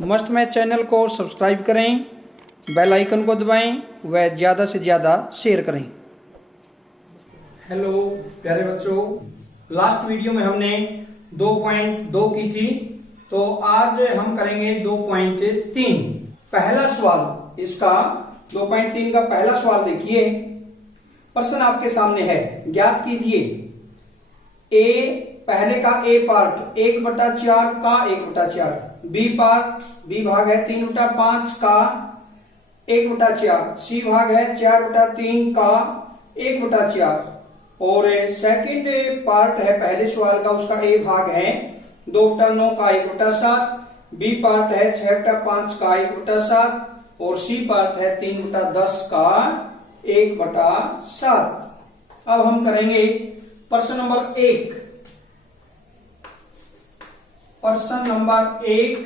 Must match channel को subscribe करें, bell icon को दबाएं व ज़्यादा से ज़्यादा शेयर करें। हेलो प्यारे बच्चों, लास्ट वीडियो में हमने 2.2 की थी, तो आज हम करेंगे 2.3। पहला सवाल इसका 2.3 का पहला सवाल देखिए। प्रश्न आपके सामने है, ज्ञात कीजिए ए पहले का ए पार्ट 1/4 का 1/4, बी पार्ट बी भाग है 3/5 का 1/4, सी भाग है 4/3 का 1/4 और सेकंड पार्ट है पहले सवाल का, उसका ए भाग है 2/9 का 1/7, बी पार्ट है 6/5 का 1/7 और सी पार्ट है 3/10 का 1/7। अब हम करेंगे प्रश्न नंबर 1। प्रश्न नंबर 1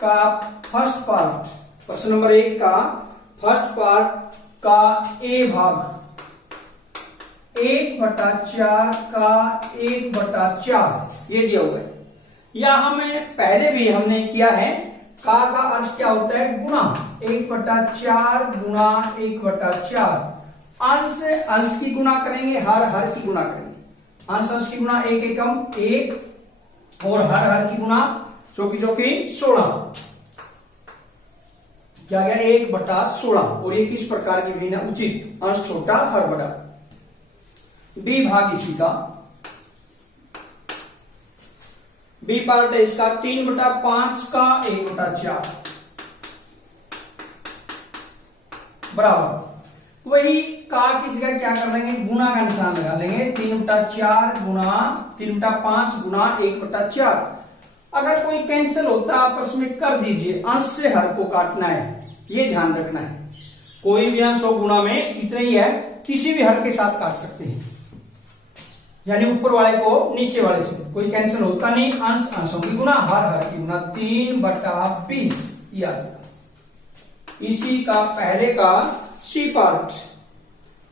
का फर्स्ट पार्ट, प्रश्न नंबर 1 का फर्स्ट पार्ट का ए भाग 1/4 का 1/4 ये दिया हुआ है। या हमें पहले भी हमने किया है, का अर्थ क्या होता है? गुणा। 1/4 गुणा 1/4, अंश की गुणा करेंगे, हर की गुणा करेंगे। अंश की गुणा 1 एकम 1 और हर की गुणा चौकी 16। क्या गया? 1/16। और ये किस प्रकार की भिन्न? उचित, अंश छोटा हर बड़ा। बी भाग इसी का, बी पार्ट है इसका 3/5 का 1/4 बराबर। वही का की जगह क्या कर लेंगे? गुणा का निशान लगा लेंगे। 3/4 गुणा 3/5 गुणा 1/4। अगर कोई कैंसिल होता है आपस में कर दीजिए, अंश से हर को काटना है, ये ध्यान रखना है। कोई भी अंश 100 गुणा में कितना ही है, किसी भी हर के साथ काट सकते हैं, यानी ऊपर वाले को नीचे वाले से। कोई कैंसिल होता नहीं, अंश अंशों की गुणा, हर की गुणा। 3/20 याद। इसी का पहले का सी पार्ट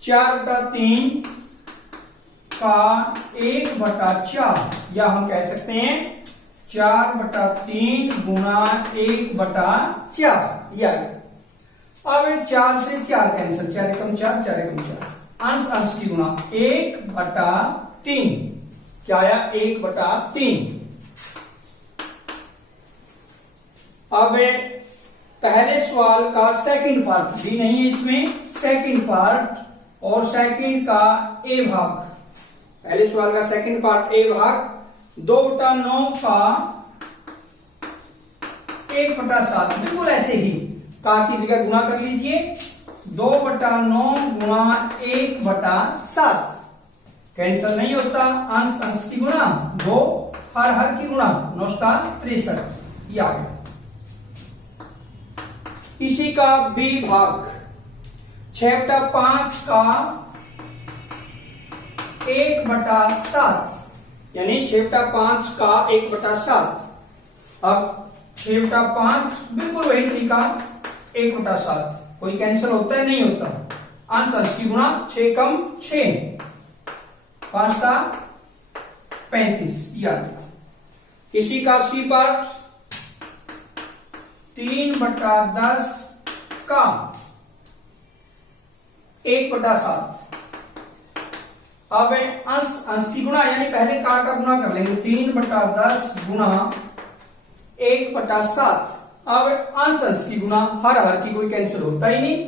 4/3 का 1/4, या हम कह सकते हैं 4/3 गुणा 1/4 या। अब 4 से 4 कैंसिल, 4 एकम 4, 4 एकम 4। अंश की गुणा 1/3 क्या आया? 1/3। अब पहले सवाल का सेकंड पार्ट भी नहीं है इसमें, सेकंड पार्ट और सेकंड का ए भाग। पहले सवाल का सेकंड पार्ट ए भाग 2/9 का 1/7। बिल्कुल ऐसे ही का की जगह गुणा कर लीजिए। 2/9 गुणा 1/7 कैंसिल नहीं होता, अंश की गुणा 2, हर की गुणा 9 63 ये आ गया। इसी का बी भाग 6/5 का 1/7, यानी 6/5 का 1/7। अब 6/5 बिल्कुल वही तरीका 1/7। कोई कैंसिल होता है? नहीं होता। अंश की गुणा 6 कम 6, 5 35 याद। इसी का सी पार्ट 3/10 का 1/7। अब अंश की गुणा, यानी पहले का गुणा कर लेंगे। 3/10 गुणा 1/7। अब अंश की गुणा, हर की कोई कैंसिल होता ही नहीं,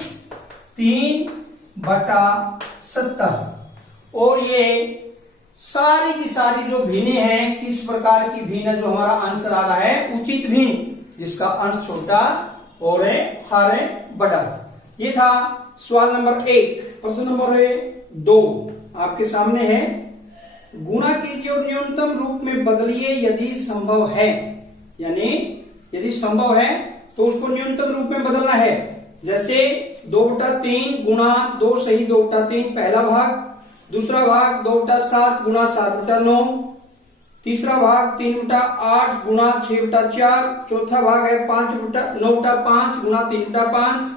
3/70। और ये सारी की सारी जो भिन्नें हैं, किस प्रकार की भिन्न? जो हमारा आंसर आ रहा है उचित भिन्न, जिसका अंश छोटा और हर बड़ा। ये था सवाल नंबर 1। प्रश्न नंबर 2 आपके सामने है, गुणा कीजिए और न्यूनतम रूप में बदलिए यदि संभव है। यानी यदि संभव है तो उसको न्यूनतम रूप में बदलना है। जैसे 2/3 गुणा 2 सही 2/3 पहला भाग, दूसरा भाग 2/7 गुणा 7/9, तीसरा भाग 3/8 गुणा 6/4, चौथा भाग है 9/5 गुणा 3/5,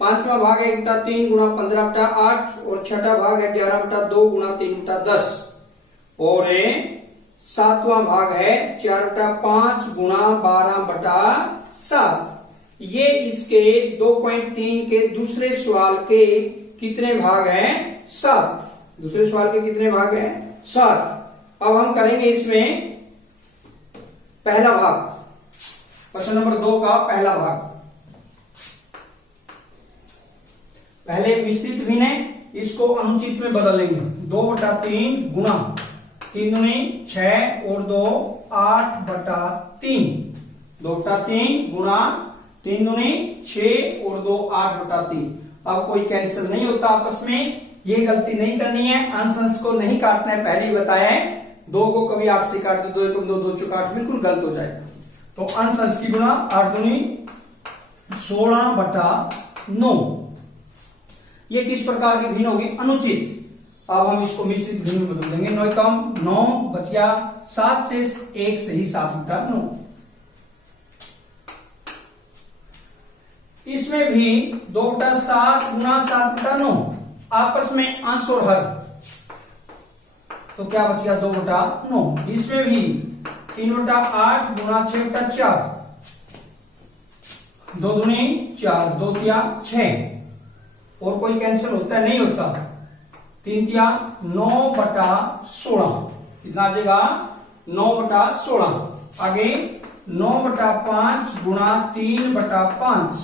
पांचवा भाग है 1/3 गुणा 15/8 और छठा भाग है 11/2 गुणा 3/10 और सातवां भाग है 4/5 गुणा 12/7। ये इसके 2.3 के दूसरे सवाल के कितने भाग हैं? 7। दूसरे सवाल के कितने भाग हैं? 7। अब हम करेंगे इसमें पहला भाग, प्रश्न नंबर 2 का पहला भाग। पहले मिश्रित भिन्न है, इसको अनुचित में बदलेंगे। 2/3 गुणा 3 दूनी 6 और 2 8/3। 2/3 गुणा 3 दूनी 6 और 2 8/3। अब कोई कैंसिल नहीं होता आपस में, ये गलती नहीं करनी है। अंश को नहीं काटना है, पहले ही बताया है। 2 को कभी 8 से काट दो, 2 एकम 2, 2 चौका 8, बिल्कुल गलत हो जाएगा। तो अंश की गुणा 8 दूनी 16/9। ये किस प्रकार की भिन्न होगी? अनुचित। अब हम इसको मिश्रित भिन्न में बदल देंगे। 9 कम 9 बचिया 7 से 1 सही 7/9। इसमें भी 2/7 गुणा 7/9 आपस में अंश और हर, तो क्या बच गया? 2/9। इसमें भी 3/8 गुणा 6/4। 2 दूनी 4, 2 तिया 6 और कोई कैंसिल होता है? नहीं होता। 3 तिया 9/16। कितना आ जाएगा? 9/16। आगे 9/5 गुणा 3/5।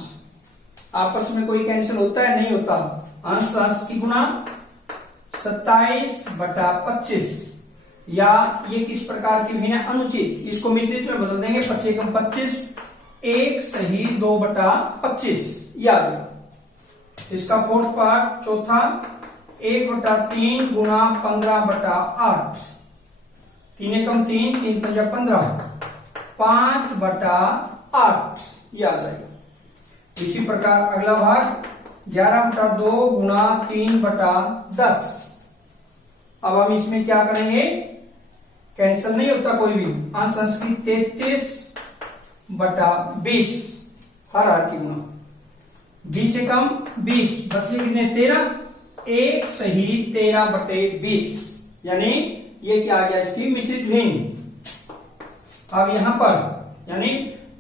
आपस में कोई कैंसिल होता है? नहीं होता। अंश अंश की गुणा 27/25। या ये किस प्रकार की भिन्न है? अनुचित। इसको मिश्रित में बदल देंगे। 25 एकम 25, 1 सही 2/25। याद रखो। इसका फोर्थ पार्ट चौथा 1/3 गुणा 15/8। 3 एकम 3, 3 पंजा 15, 5/8। याद रहेगा। इसी प्रकार अगला भाग 11/2 गुणा 3/10। अब हम इसमें क्या करेंगे? कैंसिल नहीं होता कोई भी। अंश अंश की 33/20 हर की गुणा 20 एकम 20 बचे कितने? 13। 1 सही 13/20। यानी ये क्या आ गया? इसकी मिश्रित भिन्न। अब यहां पर यानी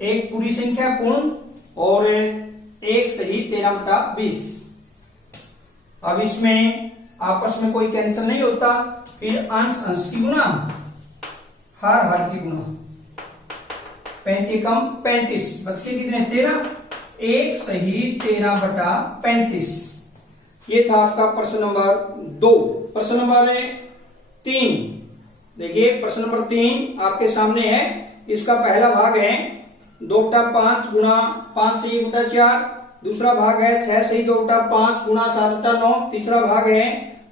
एक पूरी संख्या पूर्ण और 1 सही 13/20। अब इसमें आपस में कोई कैंसिल नहीं होता। फिर अंश अंश की गुणा हर की गुणा 35 एकम 35 बचे कितने? 13। 1 सही 13/35। ये था आपका प्रश्न नंबर 2। प्रश्न नंबर 3 देखिए। प्रश्न नंबर 3 आपके सामने है। इसका पहला भाग है 2/5 गुणा 5 सही 1/4। दूसरा भाग है 6 सही 2/5 गुणा 7/9। तीसरा भाग है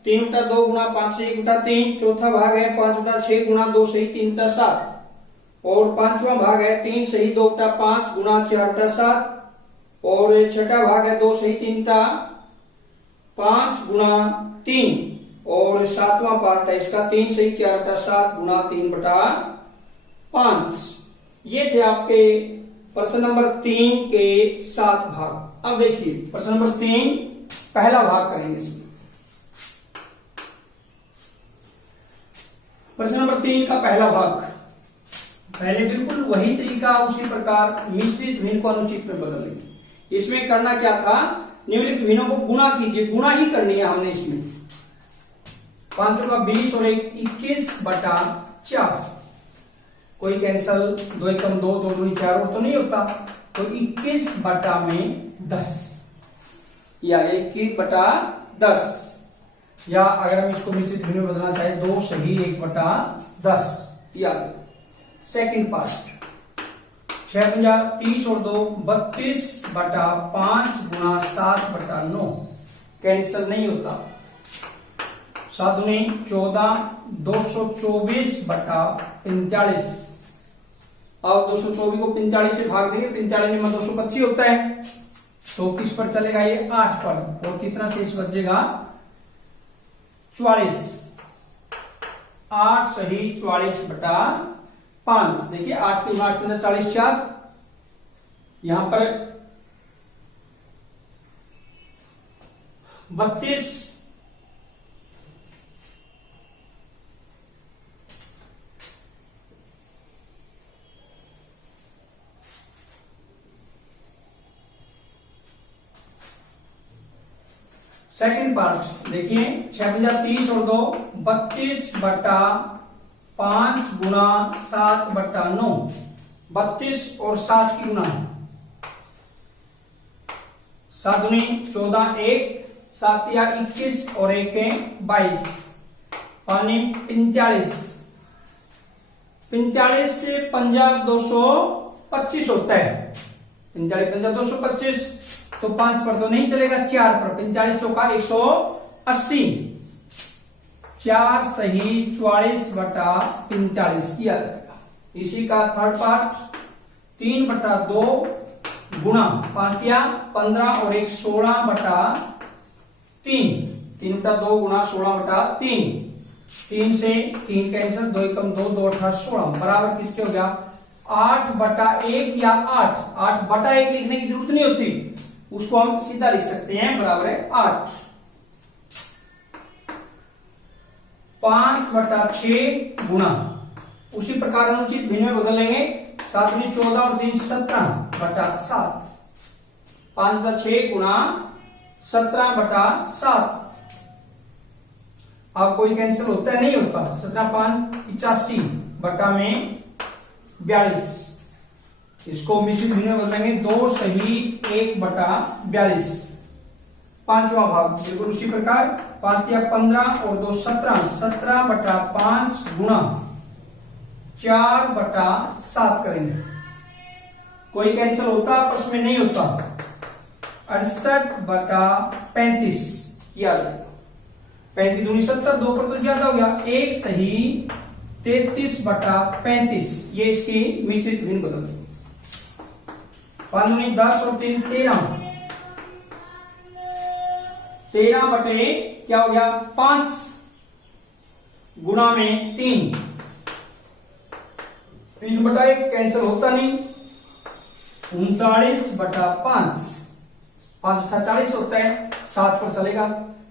3/2 गुणा 5 सही 1/3। चौथा भाग है 5/6 गुणा 2 सही 3/7। और पांचवा भाग है 3 सही 2/5 गुणा 4/7। और छठा भाग है 2 सही 3/5 गुणा 3। और सातवां पार्ट है इसका 3 सही 4/7 गुणा 3/5। ये थे आपके प्रश्न नंबर 3 के 7 भाग। अब देखिए प्रश्न नंबर 3 पहला भाग करेंगे इसमें। प्रश्न नंबर 3 का पहला भाग। पहले बिल्कुल वही तरीका, उसी प्रकार मिश्रित भिन्न को अनुचित में बदलेंगे। इसमें करना क्या था? निम्नलिखित भिन्नों को गुणा कीजिए। गुणा ही करनी है हमने इसमें। 5 का 20 और 21/4। कोई कैंसल 2 एकम 2, 2 दूनी 4 और तो नहीं होता। तो 21/10 या 21/10। या अगर हम इसको मिश्रित भिन्न में बदलना चाहे 2 सही 1/10। याद। सेकंड पार्ट 6 पंजा 30 और 2 32/5 गुणा 7/9। कैंसल नहीं होता। 7 दूनी 14, 224/45। अब 224 को 45 से भाग देंगे। 45 में 225 होता है। तो किस पर चलेगा? ये 8 पर। और कितना शेष बचेगा? 44। 8 सही 44/5। देखिए 8 की 8 में 40 4। यहां पर 32 32 सेकंड पार्ट देखिए, 6×30 और 2 32/5 गुना 7/9, 32 और 7 की गुना, 7 दूनी 14, 1 7 या 21 और 1 22, 45 से 225 होता है। 45 225, तो 5 पर तो नहीं चलेगा, 4 पर 45 चौका 180, 4 सही 44/45 किया जाएगा। इसी का थर्ड पार्ट 3/2 गुणा 5 या 15 और 1 16/3, 3/2 गुणा 16/3, 3 से 3 कैंसिल, 2 एकम 2, 2 8 16 बराबर किसके हो गया 8/1 या 8/1 लिखने की जरूरत नहीं होती, उसको हम सीधा लिख सकते हैं, बराबर है 8। 5/6 गुणा, उसी प्रकार अनुचित भिन्न में बदल लेंगे, 7 में 14 और 3 17/7, 5/6 गुणा 17/7। अब कोई कैंसिल होता है, नहीं होता, 17 5 85 बटा में 42, इसको मिश्रित भिन्न में बदलेंगे, 2 सही 1/42, पांचवा भाग बिल्कुल उसी प्रकार, 5 या 15 और 2 17, 17/5 गुणा 4/7 करेंगे। कोई कैंसिल होता आपस में, नहीं होता, 68/35 किया जाएगा। 35 दूनी 70, 2 पर तो ज्यादा हो गया, 1 सही 33/35, ये इसकी मिश्रित भिन्न बदल। 5 दूनी 10 और 3 13, 13 बटे क्या हो गया 5 गुणा में 3, 3/1 कैंसिल होता नहीं, 39/5, 5 40 होता है, 7 पर चलेगा,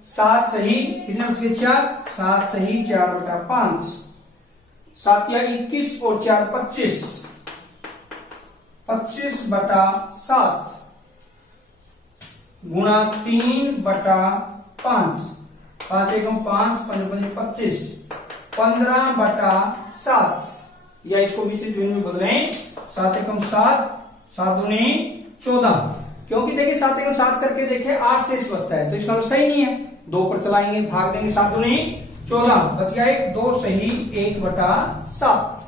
7 सही कितने बचे 4, 7 सही 4/5, 7 या 21 और 4 25, 25/7 गुणा 3/5, 5 एकम 5, 5 25, 15/7, या इसको मिश्रित भिन्न में बदलें, 7 एकम 7, 7 दूनी 14, क्योंकि देखिए 7 एकम 7 करके देखे 8 शेष बचता है, तो इसका मतलब सही नहीं है, 2 पर चलाएंगे, भाग देंगे, 7 दूनी 14 बच गया 1, 2 सही 1/7,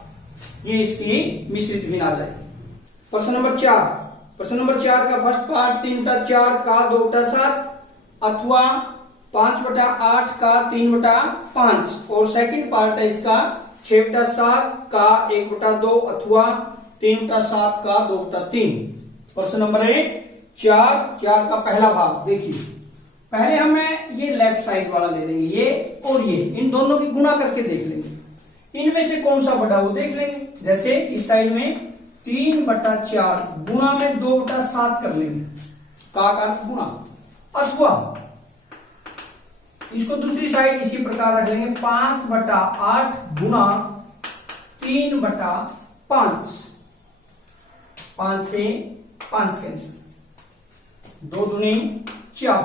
ये इसकी मिश्रित भिन्न आ जाएगी। प्रश्न नंबर 4, प्रश्न नंबर 4 का फर्स्ट पार्ट 3/4 का 2/7 अथवा 5/8 का 3/5, और सेकंड पार्ट है इसका 6/7 का 1/2 अथवा 3/7 का 2/3। प्रश्न नंबर 4 का पहला भाग देखिए, पहले हमें ये लेफ्ट साइड वाला ले लेंगे, ये और ये, इन दोनों की गुणा करके देख लेंगे, इनमें से कौन सा बड़ा वो देख लेंगे। जैसे इस साइड में 3/4 गुणा में 2/7 कर लेंगे, का गुणा, अथवा इसको दूसरी साइड इसी प्रकार रख लेंगे, 5/8 गुणा 3/5, 5 से 5 कैंसिल, 2 दूनी 4,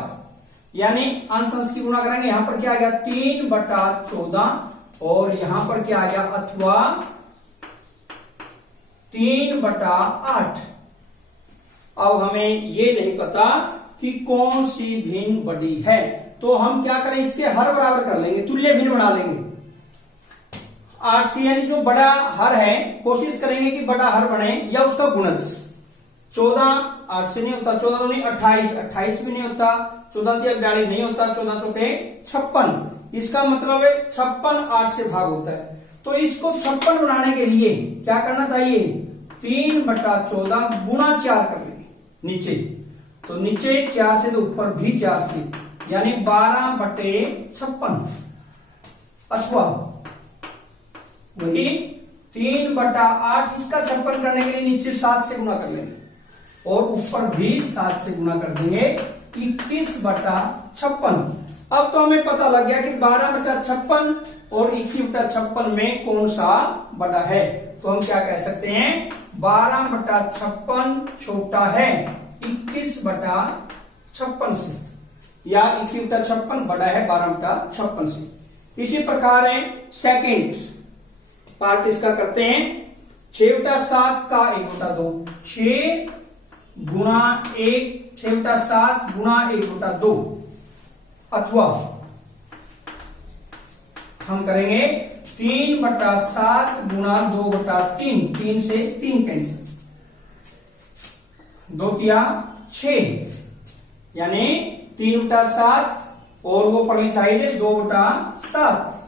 यानी अंश अंश की गुणा करेंगे, यहां पर क्या आ गया 3/14 और यहां पर क्या आ गया अथवा 3/8। अब हमें ये नहीं पता कि कौन सी भिन्न बड़ी है, तो हम क्या करें, इसके हर बराबर कर लेंगे, तुल्य भिन्न बना लेंगे। 8 की यानी जो बड़ा हर है, कोशिश करेंगे कि बड़ा हर बने या उसका गुणज। 14 8 से नहीं होता, 14 दूनी 28, 28 भी नहीं होता, 14 या 42 नहीं होता, 14 चौके 56, इसका मतलब है 56 8 से भाग होता है। तो इसको 56 बनाने के लिए क्या करना चाहिए, 3/14 गुणा 4 कर लेंगे नीचे, तो नीचे 4 से तो ऊपर भी 4 से, यानी 12/56, अथवा वही 3/8 इसका 56 करने के लिए नीचे 7 से गुणा कर लेंगे और ऊपर भी 7 से गुणा कर देंगे, 21/56। अब तो हमें पता लग गया कि 12/56 और 21/56 में कौन सा बड़ा है, तो हम क्या कह सकते हैं, 12/56 छोटा है 21/56 से, या 1/56 बड़ा है 12/56 से। इसी प्रकार है सेकेंड पार्ट इसका करते हैं 6/7 का 1/2, 6 गुणा 1, 6/7 गुणा 1/2, अथवा हम करेंगे 3/7 गुणा 2/3, 3 से 3 कैंसिल, 2 तिया 6, यानी 3/7 और वो पहली साइड है 2/7।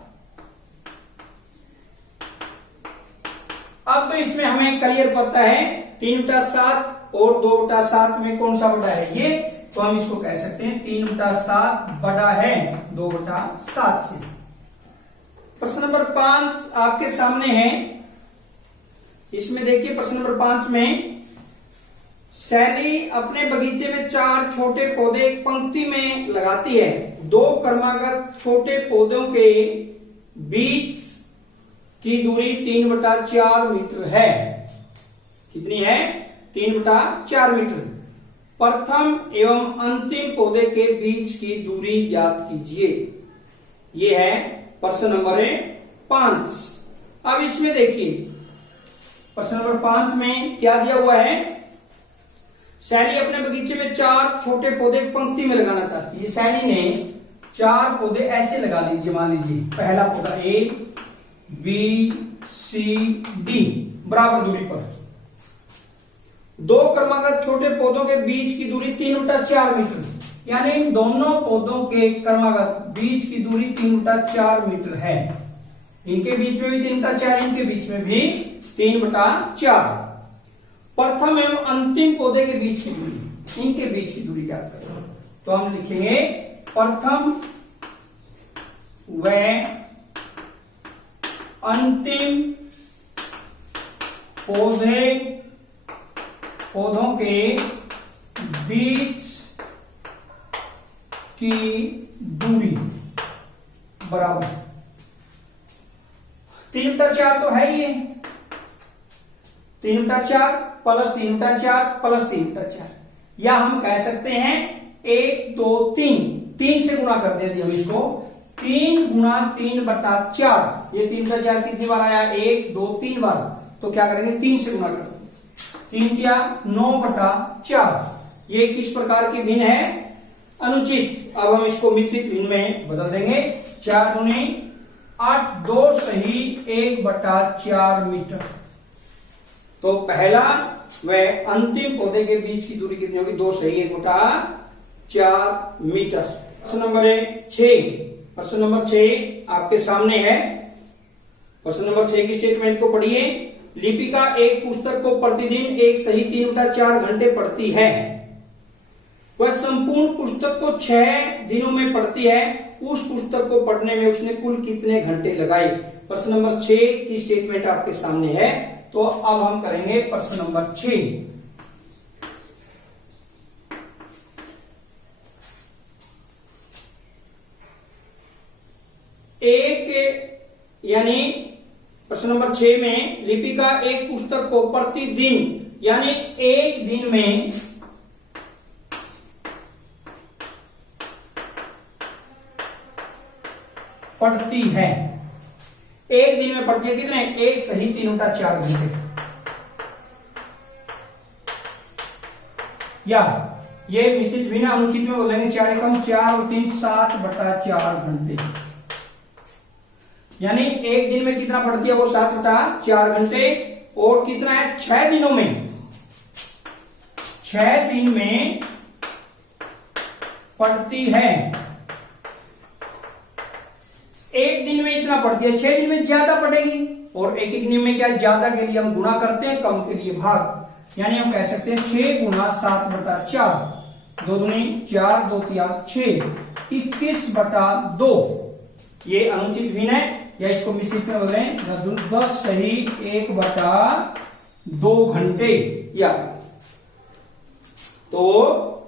अब तो इसमें हमें क्लियर पता है 3/7 और 2/7 में कौन सा बड़ा है ये, तो हम इसको कह सकते हैं 3/7 बड़ा है 2/7 से। प्रश्न नंबर 5 आपके सामने है। इसमें देखिए प्रश्न नंबर 5 में सैली अपने बगीचे में 4 छोटे पौधे एक पंक्ति में लगाती है। 2 क्रमागत छोटे पौधों के बीच की दूरी 3/4 मीटर है। कितनी है? 3/4 मीटर। प्रथम एवं अंतिम पौधे के बीच की दूरी ज्ञात कीजिए। यह है प्रश्न नंबर 5। अब इसमें देखिए प्रश्न नंबर 5 में क्या दिया हुआ है, सैली अपने बगीचे में 4 छोटे पौधे पंक्ति में लगाना चाहती है। सैली ने 4 पौधे ऐसे लगा लीजिए, मान लीजिए पहला पौधा ए बी सी डी बराबर दूरी पर। 2 क्रमागत छोटे पौधों के बीच की दूरी 3/4 मीटर, यानी इन दोनों पौधों के क्रमागत बीच की दूरी 3/4 मीटर है। इनके बीच में भी 3/4, इनके बीच में भी 3/4। प्रथम एवं अंतिम पौधे के बीच की दूरी, इनके बीच की दूरी क्या करें, तो हम लिखेंगे प्रथम व अंतिम पौधों के बीच की दूरी बराबर 3/4 तो है ही, 3/4 प्लस 3/4 प्लस 3/4, या हम कह सकते हैं 1 2 3, 3 से गुणा कर देते हम इसको, 3 गुणा 3/4। ये 3/4 कितनी बार आया, 1 2 3 बार, तो क्या करेंगे 3 से गुणा कर देंगे, 3 या 9/4। ये किस प्रकार की भिन्न है, अनुचित। अब हम इसको मिश्रित भिन्न में बदल देंगे, 4 दूनी 8, 2 सही 1/4 मीटर। तो पहला व अंतिम पौधे के बीच की दूरी कितनी होगी, 2 सही 1/4 मीटर। प्रश्न नंबर 6, प्रश्न नंबर 6 आपके सामने है। प्रश्न नंबर 6 की स्टेटमेंट को पढ़िए। लिपिका एक पुस्तक को प्रतिदिन 1 सही 3/4 घंटे पढ़ती है। वह संपूर्ण पुस्तक को 6 दिनों में पढ़ती है। उस पुस्तक को पढ़ने में उसने कुल कितने घंटे लगाए। प्रश्न नंबर 6 की स्टेटमेंट आपके सामने है। तो अब हम करेंगे प्रश्न नंबर 6। यानी प्रश्न नंबर 6 में लिपिका एक पुस्तक को प्रतिदिन यानी 1 दिन में पढ़ती है। 1 दिन में पढ़ती है कितने, 1 सही 3/4 घंटे, या ये मिश्रित भिन्न अनुचित में बोलेंगे 4 एकम 4 और 3 7/4 घंटे। यानी 1 दिन में कितना पढ़ती है वो 7/4 घंटे, और कितना है 6 दिनों में, 6 दिन में पढ़ती है। 1 दिन में इतना पढ़ती है, 6 दिन में ज्यादा पढ़ेगी, और 1 दिन में क्या ज्यादा के लिए हम गुणा करते हैं, कम के लिए भाग। यानी हम कह सकते हैं 6 गुणा 7/4, 2 दूनी 4, 2 तिया 6, 21/2। ये अनुचित भिन्न है, या इसको मिश्रित में बोले 10 सही 1/2 घंटे। या तो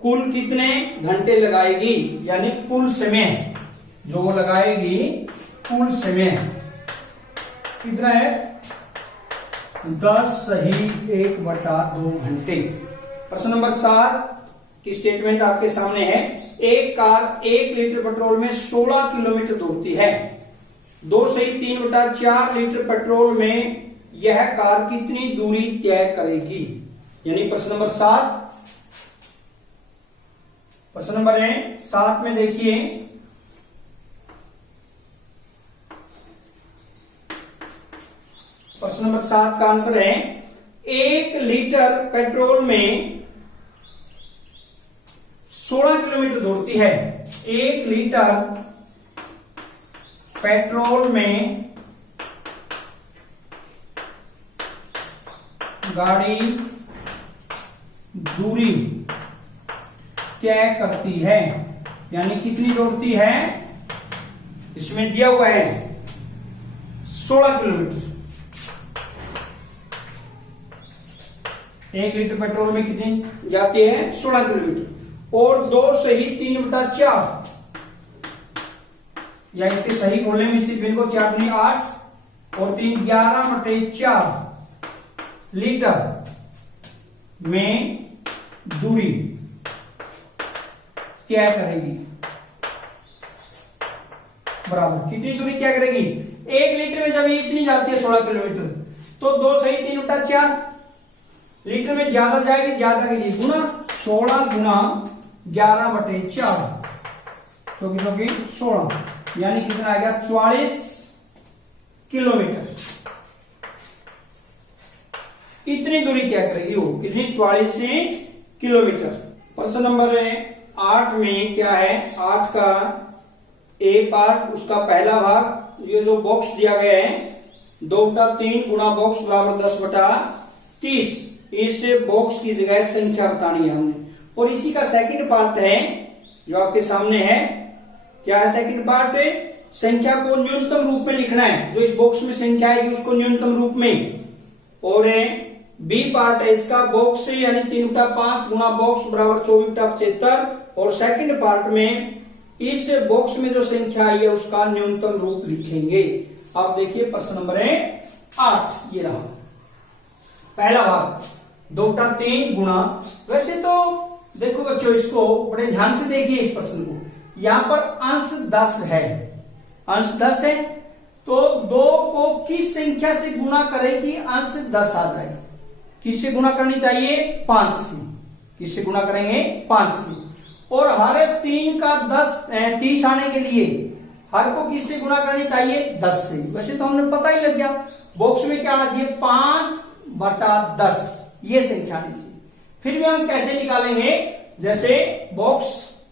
कुल कितने घंटे लगाएगी, यानी कुल समय जो वो लगाएगी, कुल समय कितना है 10 सही 1/2 घंटे। प्रश्न नंबर 7 की स्टेटमेंट आपके सामने है। एक कार 1 लीटर पेट्रोल में 16 किलोमीटर दौड़ती है। 2 सही 3/4 लीटर पेट्रोल में यह कार कितनी दूरी तय करेगी? यानी प्रश्न नंबर 7, प्रश्न नंबर है 7 में देखिए, प्रश्न नंबर 7 का आंसर है 1 लीटर पेट्रोल में 16 किलोमीटर दौड़ती है। 1 लीटर पेट्रोल में गाड़ी दूरी तय करती है, यानी कितनी दौड़ती है? इसमें दिया हुआ है 16 किलोमीटर। 1 लीटर पेट्रोल में कितनी जाती है? 16 किलोमीटर। और 2 सही 3/4, या इसके सही बोलने में सिर्फ इनको 4 नहीं 8 और 3 11/4 लीटर में दूरी तय करेगी। बराबर कितनी दूरी तय करेगी? 1 लीटर में जब ये इतनी जाती है 16 किलोमीटर, तो 2 सही 3/4 लीटर में ज्यादा जाएगी, ज्यादा के लिए गुना 16 गुना 11/4, 16, यानी कितना आएगा? 44 किलोमीटर। इतनी दूरी क्या करेगी वो? कितनी? 44 किलोमीटर। प्रश्न नंबर 8 में क्या है? 8 का ए पार्ट, उसका पहला भाग, ये जो बॉक्स दिया गया है 2/3 गुणा बॉक्स बराबर 10/30। इस बॉक्स की जगह संख्या बतानी है हमने। और इसी का सेकंड पार्ट है जो आपके सामने है। क्या है सेकंड पार्ट? संख्या को न्यूनतम रूप में लिखना है। जो इस बॉक्स में संख्या आएगी उसको न्यूनतम रूप में। और बी पार्ट है इसका, बॉक्स यानी 3/5 गुणा बॉक्स बराबर 24/75। और सेकंड पार्ट में इस बॉक्स में जो संख्या आई है उसका न्यूनतम रूप लिखेंगे। आप देखिए प्रश्न नंबर 8, ये रहा पहला भाग 2/3 गुणा। वैसे तो देखो बच्चों, इसको बड़े ध्यान से देखिए इस प्रश्न को। यहां पर अंश 10 है, अंश 10 है, तो 2 को किस संख्या से गुणा करें कि अंश 10 आ जाए? किससे गुणा करनी चाहिए? 5 से। किससे गुणा करेंगे? 5 से। और हर 3 का 30 आने के लिए हर को किससे गुणा करनी चाहिए? 10 से। वैसे तो हमने पता ही लग गया, बॉक्स में क्या आना चाहिए? 5/10 ये संख्या आनी चाहिए। फिर भी हम कैसे निकालेंगे? जैसे बॉक्स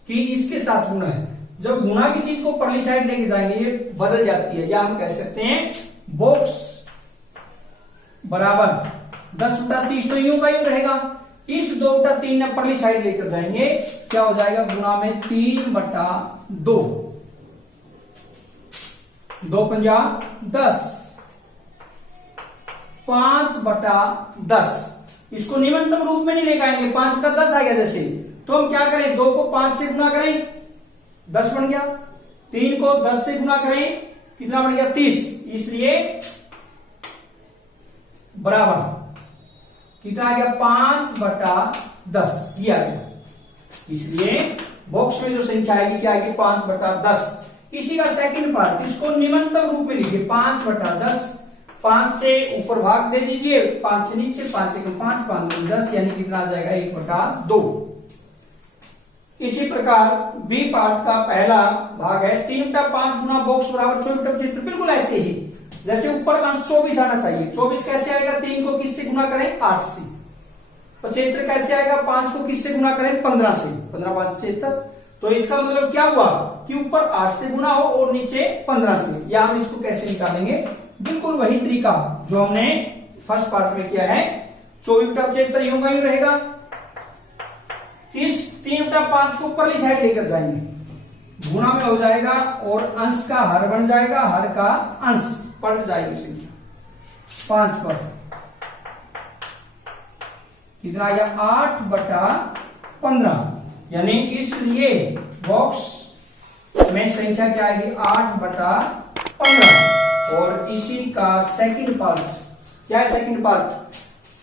की इसके साथ गुणा है, जब गुणा की चीज को परली साइड लेके जाएंगे ये बदल जाती है, या हम कह सकते हैं बॉक्स बराबर 10/30, तो यूं का यूं रहेगा। इस 2/3 ने परली साइड लेकर जाएंगे, क्या हो जाएगा? गुणा में 3/2, 2×5 10, 5/10। इसको निम्नतम रूप में नहीं लेकर आएंगे, 5/10 आ गया जैसे, तो हम क्या करें? 2 को 5 से गुणा करें, 10 बन गया। 3 को 10 से गुणा करें, कितना बन गया? 30। इसलिए बराबर कितना आ गया? 5/10 ये आ गया। इसलिए बॉक्स में जो संख्या आएगी क्या आएगी? 5/10। इसी का सेकंड पार्ट, इसको निम्नतम रूप में लिखिए 5/10। 5 से ऊपर भाग दे दीजिए, 5 से नीचे, 5 से कम 5, 5 में 10, यानी कितना आ जाएगा? 1/2। इसी प्रकार बी पार्ट का पहला भाग है 3/5 गुणा बॉक्स बराबर 24/75। बिल्कुल ऐसे ही जैसे ऊपर अंश 24 आना चाहिए। 24 कैसे आएगा? 3 को किससे गुणा करें? 8 से। 75 कैसे आएगा? 5 को किससे गुणा करें? 15 से। 15×5 75। तो इसका मतलब क्या हुआ कि ऊपर 8 से गुणा हो और नीचे 15 से। या हम इसको कैसे निकालेंगे? बिल्कुल वही तरीका जो हमने फर्स्ट पार्ट में किया है। 24/75 यूं का यूं रहेगा। इस 3/5 को ऊपरली साइड लेकर जाएंगे, गुणा में हो जाएगा और अंश का हर बन जाएगा, हर का अंश पलट जाएगी संख्या 5 पर। कितना आ गया? 8/15। यानी इसलिए बॉक्स में संख्या क्या आएगी? 8/15। और इसी का सेकंड पार्ट क्या है? सेकंड पार्ट,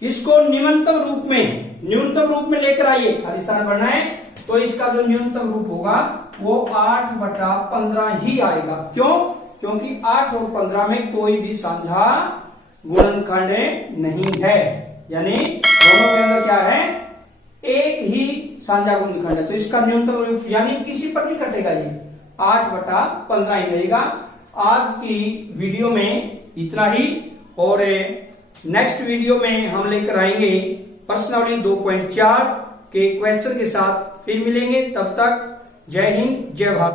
इसको निम्नतम रूप में न्यूनतम रूप में लेकर आइए, खाली स्थान भरना है तो इसका जो न्यूनतम रूप होगा वो 8/15 ही आएगा। क्यों? क्योंकि 8 और 15 में कोई भी साझा गुणनखंड नहीं है, यानी दोनों के अंदर क्या है, एक ही साझा गुणनखंड है, तो इसका न्यूनतम रूप यानी किसी पर नहीं कटेगा, ये 8/15 ही रहेगा। आज की वीडियो में इतना ही, और नेक्स्ट वीडियो में हम लेकर आएंगे प्रश्नावली 2.4 के क्वेश्चन के साथ, फिर मिलेंगे। तब तक जय हिंद, जय भारत।